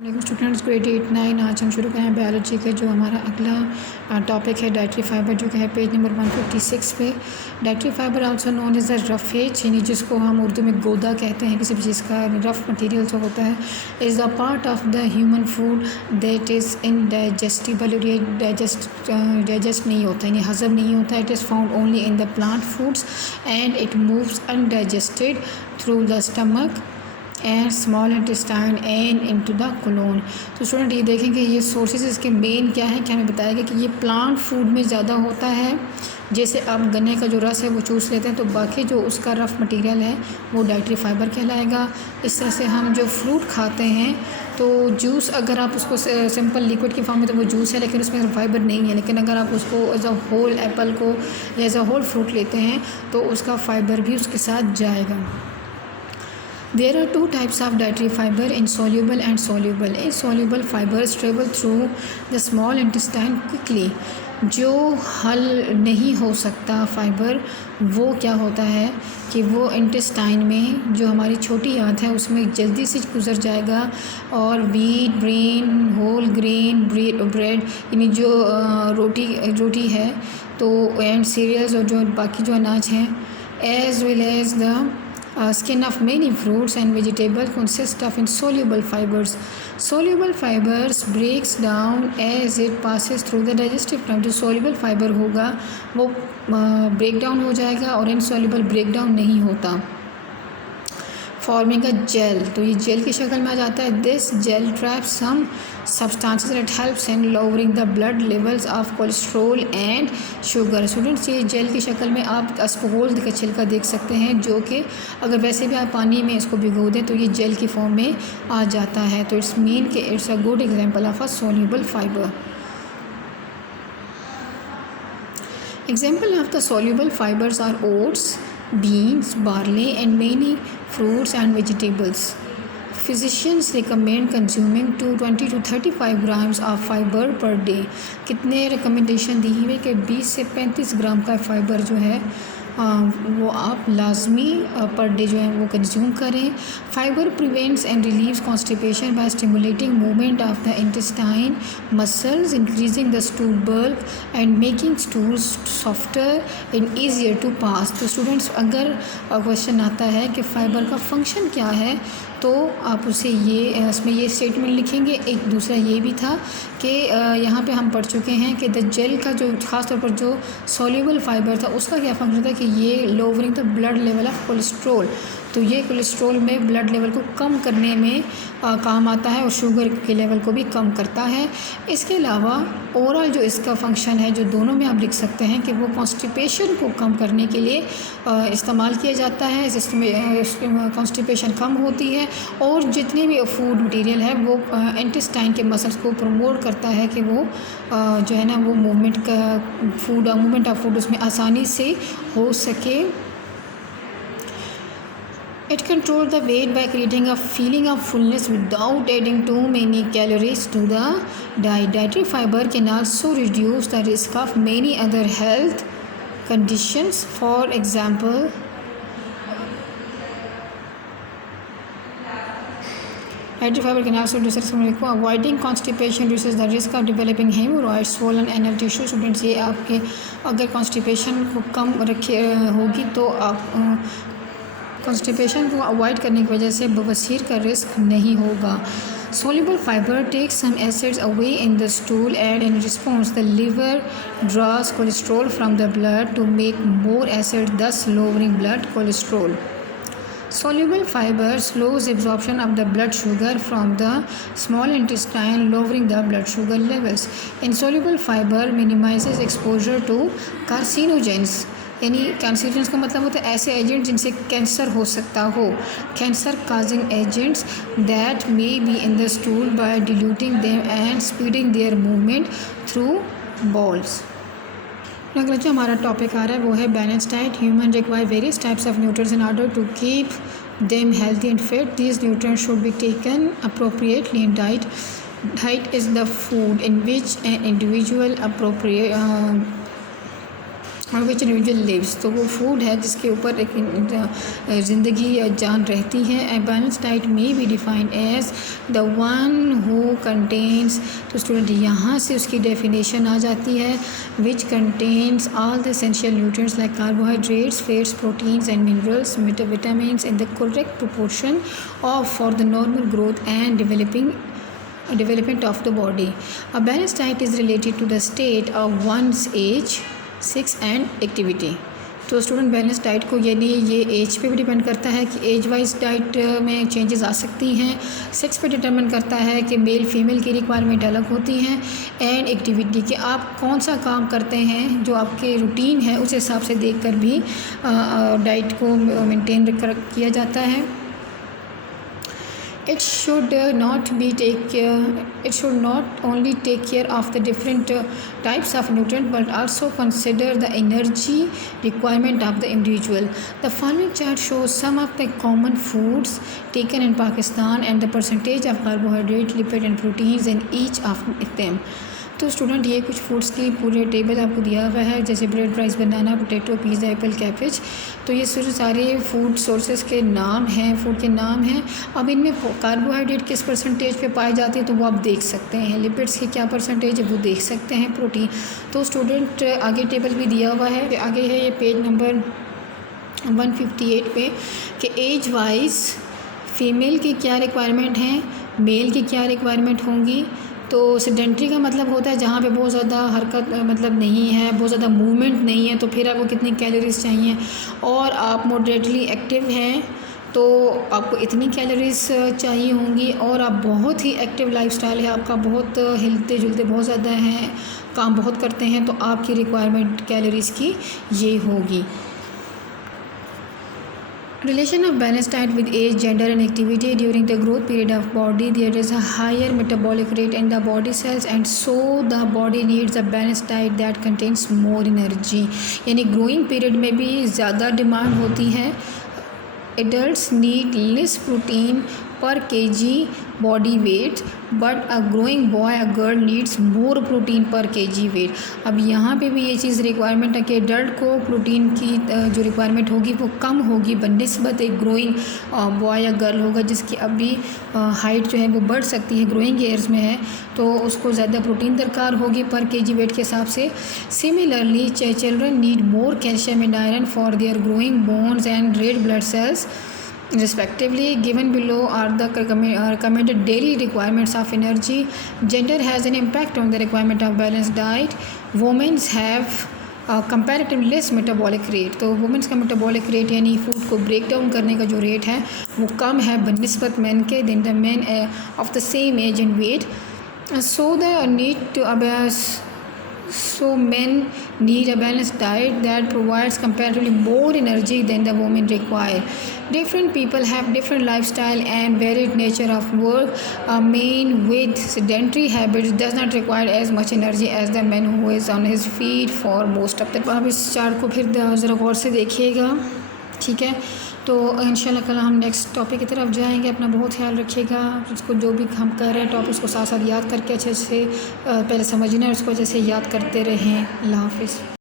Students grade 8-9 आज हम शुरू करें बायोलॉजी का जो हमारा अगला टॉपिक है डाइटरी फाइबर, जो कि है पेज नंबर 156 पे। Dietary fibre also known as the roughage, यानी जिसको हम उर्दू में गोदा कहते हैं, किसी भी चीज़ का रफ मटेरियल जो होता है, is the part of the human food that is indigestible. ये डाइजेस्ट नहीं होता, यानी हज़म नहीं होता। It is found only in the plant foods and it moves undigested through the stomach and small intestine and into the colon. तो student ये देखेंगे ये सोर्सेज इसके मेन क्या है, क्या हमें बताएगा कि ये प्लांट फूड में ज़्यादा होता है। जैसे आप गन्ने का जो रस है वो चूस लेते हैं, तो बाकी जो उसका रफ मटेरियल है वो डाइटरी फाइबर कहलाएगा। इस तरह से हम जो फ्रूट खाते हैं, तो जूस अगर आप उसको सिंपल लिक्विड की फॉर्म में, तो वो जूस है लेकिन उसमें फाइबर नहीं है। लेकिन अगर आप उसको एज अ होल एप्पल को एज अ होल फ्रूट लेते हैं तो उसका फाइबर भी उसके साथ जाएगा। There are two types of dietary fiber, insoluble and soluble. Insoluble fibers travel through the small intestine quickly. जो हल नहीं हो सकता फाइबर, वो क्या होता है कि वो इंटेस्टाइन में जो हमारी छोटी आंत है उसमें जल्दी से गुजर जाएगा। और wheat, bran, whole grain bread, यानी जो रोटी है, तो एंड सीरियल्स और जो बाकी जो अनाज हैं, as well as the skin of many fruits and vegetables consist of insoluble fibers. Soluble fibers breaks down as it passes through the digestive tract. जो soluble fiber होगा वो break down हो जाएगा और insoluble break down नहीं होता, forming a jail. तो ये जेल की शक्ल में आ जाता है। This gel traps some substances that helps in lowering the blood levels of cholesterol and sugar. Students ये जेल की शक्ल में आप अस्पगोल का छिलका देख सकते हैं, जो कि अगर वैसे भी आप पानी में इसको भिगो दें तो ये जेल की फॉर्म में आ जाता है। तो इट्स मीन कि it's a good example of a soluble fibre. Example of the soluble fibers are oats, beans, barley, and many fruits and vegetables. Physicians recommend consuming 20 to 35 grams of fiber per day. कितने recommendation दी हुई है कि 20 से 35 ग्राम का fibre जो है वो आप लाजमी पर डे जो है वो कंज्यूम करें। Fibre prevents and relieves constipation by stimulating movement of the intestine muscles, increasing the stool bulk and making stools softer and easier to pass. तो स्टूडेंट्स अगर क्वेश्चन आता है कि फ़ाइबर का फंक्शन क्या है, तो आप उसे ये इसमें ये स्टेटमेंट लिखेंगे। एक दूसरा ये भी था कि यहाँ पे हम पढ़ चुके हैं कि द जेल का जो ख़ास तौर पर जो सॉल्युबल फाइबर था उसका क्या फंक्शन था कि ये lowering the blood level of cholesterol. तो ये कोलेस्ट्रॉल में ब्लड लेवल को कम करने में काम आता है और शुगर के लेवल को भी कम करता है। इसके अलावा ओवरऑल जो इसका फंक्शन है, जो दोनों में आप लिख सकते हैं कि वो कॉन्स्टिपेशन को कम करने के लिए इस्तेमाल किया जाता है। जिसमें कॉन्स्टिपेशन कम होती है और जितने भी फूड मटेरियल है वो इंटेस्टाइन के मसल्स को प्रमोट करता है कि वो जो है ना वो मूवमेंट ऑफ फूड उसमें आसानी से हो सके। It controls the weight by creating a feeling of fullness without adding too many calories to the diet. Dietary fiber can also reduce the risk of many other health conditions. For example, dietary fiber can also reduce the risk of avoiding constipation, reduces the risk of developing hemorrhoids, swollen anal tissue. Students ये आपके अगर constipation को कम रखे होगी तो आप constipation को avoid करने की वजह से बवासीर का रिस्क नहीं होगा। Soluble fiber takes some acids away in the stool and in response the liver draws cholesterol from the blood to make more acid, thus lowering blood cholesterol. Soluble fiber slows absorption of the blood sugar from the small intestine, lowering the blood sugar levels. Insoluble fiber minimizes exposure to carcinogens. यानी कैंसरोजेंस का मतलब होता है ऐसे agent जिनसे cancer हो सकता हो। Cancer causing agents that may be in the stool by diluting them and speeding their movement through bowels. अगला जो हमारा टॉपिक आ रहा है वो है balance diet. Human require various types of nutrients in order to keep them healthy and fit. These nutrients should be taken appropriately in diet. Diet is the food in which an individual और which individual lives, तो वो food है जिसके ऊपर एक ज़िंदगी या जान रहती है। ए बैलेंस डाइट में be defined as the one who contains, तो स्टूडेंट यहाँ से उसकी डेफिनेशन आ जाती है, which contains all the essential nutrients like carbohydrates, fats, proteins and minerals, vitamins in the correct proportion of for the normal growth and development of the body. A balanced diet is related to the state of one's age, sex and activity. तो student balance diet को यानी ये as पे भी depend करता है कि age wise diet में चेंजेस आ सकती हैं, सेक्स पे डिटरमिन करता है कि मेल फीमेल की रिक्वायरमेंट अलग होती हैं, एंड एक्टिविटी कि आप कौन सा काम करते हैं, जो आपके रूटीन है उस हिसाब से देखकर भी डाइट को मेंटेन किया जाता है। It should not only take care of the different types of nutrient but also consider the energy requirement of the individual. The following chart shows some of the common foods taken in Pakistan and the percentage of carbohydrate, lipid and proteins in each of them. तो student ये कुछ foods की पूरे table आपको दिया हुआ है, जैसे ब्रेड, राइस, बनाना, पोटैटो, पिज़्ज़ा, एप्पल, कैबेज। तो ये सारे फूड सोर्सेज के नाम हैं, फूड के नाम हैं। अब इनमें कार्बोहाइड्रेट किस परसेंटेज पे पाए जाते हैं तो वो आप देख सकते हैं, लिपिड्स की क्या परसेंटेज है वो देख सकते हैं, प्रोटीन। तो स्टूडेंट आगे टेबल भी दिया हुआ है, आगे है ये पेज नंबर 158 पे कि एज वाइज फ़ीमेल की क्या रिक्वायरमेंट हैं, मेल की क्या रिक्वायरमेंट होंगी। तो सेडेंट्री का मतलब होता है जहाँ पे बहुत ज़्यादा हरकत मतलब नहीं है, बहुत ज़्यादा मूवमेंट नहीं है, तो फिर आपको कितनी कैलोरीज चाहिए। और आप मॉडरेटली एक्टिव हैं तो आपको इतनी कैलोरीज चाहिए होंगी। और आप बहुत ही एक्टिव लाइफस्टाइल है आपका, बहुत हिलते जुलते बहुत ज़्यादा हैं, काम बहुत करते हैं, तो आपकी रिक्वायरमेंट कैलोरीज़ की ये होगी। Relation of balanced diet with age, gender and activity during the growth period of body. There is a higher metabolic rate in the body cells and so the body needs a balanced diet that contains more energy. यानी growing period में भी ज़्यादा demand होती है। Adults need less protein per kg body weight but a growing boy a girl needs more protein per kg weight. अब यहाँ पे भी ये चीज़ रिक्वायरमेंट है कि एडल्ट को प्रोटीन की जो रिक्वायरमेंट होगी वो कम होगी बनिस्बत एक ग्रोइंग बॉय या गर्ल होगा जिसकी अभी हाइट जो है वो बढ़ सकती है, ग्रोइंग ईयर्स में है, तो उसको ज़्यादा प्रोटीन दरकार होगी पर केजी वेट के हिसाब से। Similarly children need more calcium and iron for their growing bones and red blood cells respectively. Given below are the recommended daily requirements of energy. Gender has an impact on the requirement of balanced diet. Women have comparatively less metabolic rate. तो womens का metabolic rate यानी food को break down करने का जो rate है वो कम है बनिस्बत मैन के, than the man of the same age and weight. So men need a balanced diet that provides comparatively more energy than the women require. Different people have different lifestyle and varied nature of work. A man with sedentary habits does not require as much energy as the man who is on his feet for most of the time. आप इस chart को फिर ज़रा गौर से देखिएगा, ठीक है। तो इंशाल्लाह कल हम नेक्स्ट टॉपिक की तरफ जाएंगे। अपना बहुत ख्याल रखिएगा, उसको जो भी हम कर रहे हैं टॉपिक को साथ साथ याद करके अच्छे से पहले समझना है, उसको अच्छे से याद करते रहें। अल्लाह हाफ़िज़।